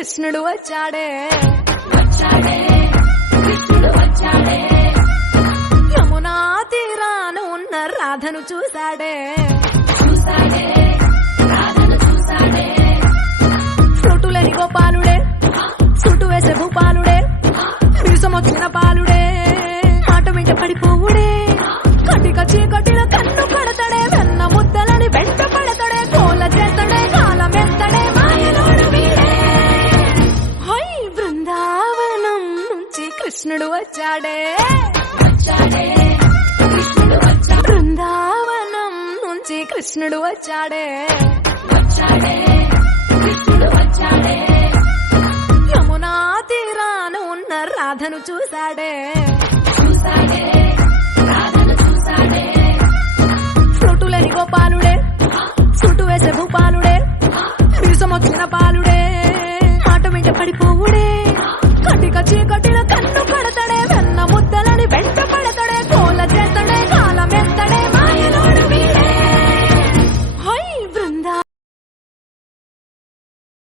కృష్ణుడు వచ్చాడే యమునా తీరాన ఉన్న రాధను చూశాడే ఫ్రూటులేని గోపాలుడే సుట్టు వేసే భూపాలుడే విషమొచ్చిన పాలుడే మాట వెంట పడిపోవుడే కటిక చీకటిలో కన్ను కడతాడే వెన్న ముద్దలని వెంట పడతాడే కోల చేస్తాడే కాలమెత్తడే మాయలోడు వీడే హై బృందావనం నుంచి కృష్ణుడు వచ్చాడే బృందావనం నుంచి కృష్ణుడు వచ్చాడే యమునా తీరాన ఉన్న రాధను చూశాడే ఫ్రూటులేని గోపాలుడే సుట్టు వేసే భూపాలుడే విషమొచ్చిన